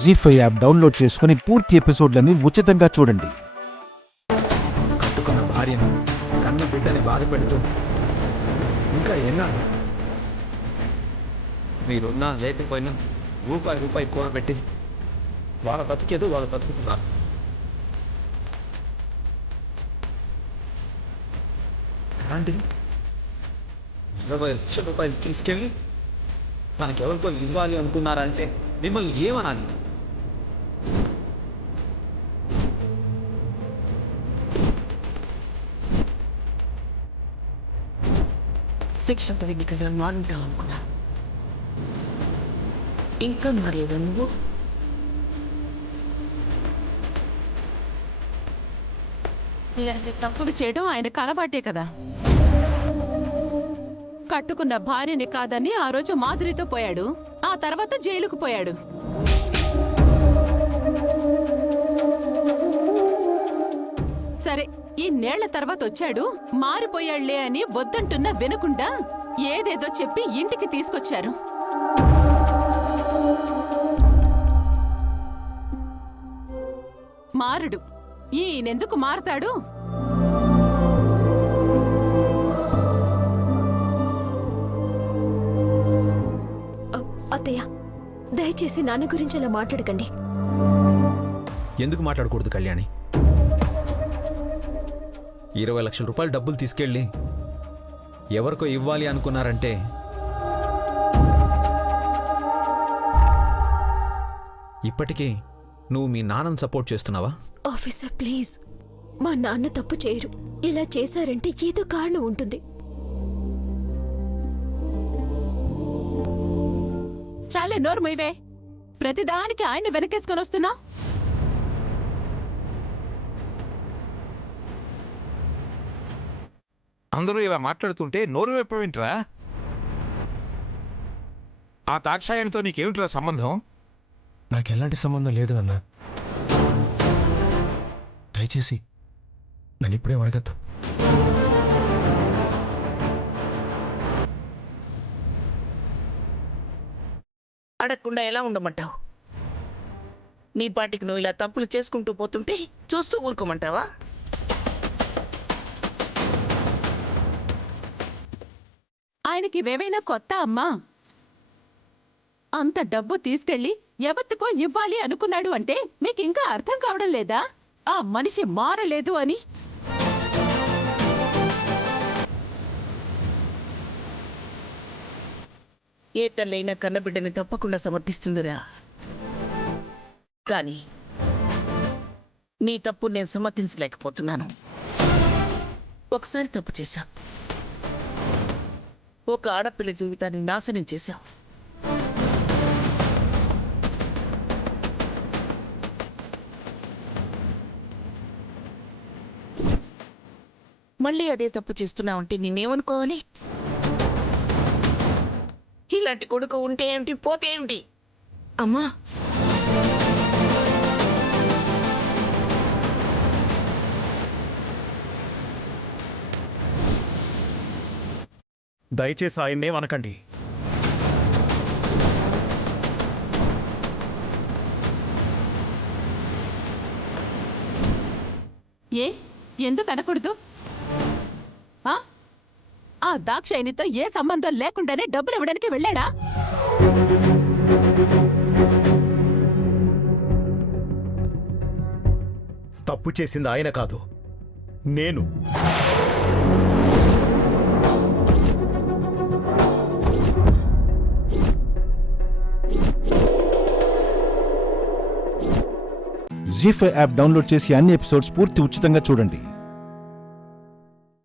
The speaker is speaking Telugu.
జీ5 యాప్ డౌన్లోడ్ చేసుకుని పూర్తి ఎపిసోడ్లని ఉచితంగా చూడండి. కట్టుకున్న భార్యను కన్న బిడ్డని బాధ పెడుతూ ఇంకా ఎన్నాళ్ళు? మీరున్నా లేకపోయినా రూపాయి కూడబెట్టి వాళ్ళ బతికేదో వాళ్ళ బతుకుతున్నారు. అలాంటిది 20 లక్షల రూపాయలు తీసుకెళ్ళి మనకెవరికో ఇవ్వాలి అనుకున్నారంటే మిమ్మల్ని ఏమనాలి? శిక్ష తగ్గి కదా మారుంటావు అనుకున్నా. ఇంకా మారలేదా నువ్వు? ఇలాంటి తప్పులు చేయడం ఆయనకు అలవాటే కదా. కట్టుకున్న భార్యని కాదని ఆ రోజు మాధురితో పోయాడు, ఆ తర్వాత జైలుకు పోయాడు. సరే, ఈ నేళ్ల తర్వాత వచ్చాడు, మారిపోయాళ్లే అని వద్దంటున్నా వినకుండా ఏదేదో చెప్పి ఇంటికి తీసుకొచ్చారు. మారుడు ఈయనెందుకు మారతాడు? అత్తయ్య, దయచేసి నాన్న గురించి అలా మాట్లాడకండి. ఎందుకు మాట్లాడకూడదు కళ్యాణి? 20 లక్షల రూపాయలు డబ్బులు తీసుకెళ్ళి ఎవరికో ఇవ్వాలి అనుకున్నారంటే ఇప్పటికీ నువ్వు మీ నాన్నను సపోర్ట్ చేస్తున్నావా? ఆఫీసర్ ప్లీజ్, మా నాన్న తప్పు చేయరు. ఇలా చేశారంటే ఏదో కారణం ఉంటుంది. చాలే నోరు మొయ్యవే. ప్రతిదానికి ఆయన వెనకేసుకొని వస్తున్నా. అందరూ ఇలా మాట్లాడుతుంటే నోరు వైపేంట్రా? ఆ తాక్షాయణతో నీకేమిట్రా సంబంధం? నాకు ఎలాంటి సంబంధం లేదు అన్న. దయచేసి నన్ను ఇప్పుడే అడగద్దు. అడగకుండా ఎలా ఉండమంటావు? నీ పాటికి నువ్వు ఇలా తప్పులు చేసుకుంటూ పోతుంటే చూస్తూ ఊరుకోమంటావా? ఆయనకి ఇవేవైనా కొత్త అమ్మా? అంత డబ్బు తీసుకెళ్లి ఎవరికో ఇవ్వాలి అనుకున్నాడు అంటే మీకు ఇంకా అర్థం కావడం లేదా? ఆ మనిషి మారలేదు అని. ఏ తల్లైనా కన్నబిడ్డని తప్పకుండా సమర్థిస్తుందిరా. కానీ నీ తప్పు నేను సమర్థించలేకపోతున్నాను. ఒకసారి తప్పు చేశావు. ఒక ఆడపిల్ల జీవితాన్ని నాశనం చేశావు. మళ్ళీ అదే తప్పు చేస్తున్నావంటే నిన్నేమనుకోవాలి? ఇలాంటి కొడుకు ఉంటే ఏమిటి, పోతే ఏమిటి? అమ్మా, దయచేసి ఆయన్నే అనకండి. ఎందుకు అనకూడదు? ఆ దాక్షాయినితో ఏ సంబంధం లేకుండానే డబ్బులు ఇవ్వడానికి వెళ్ళాడా? తప్పు చేసింది ఆయన కాదు, నేను. జీ5 యాప్ డౌన్లోడ్ చేసి అన్ని ఎపిసోడ్స్ పూర్తి ఉచితంగా చూడండి.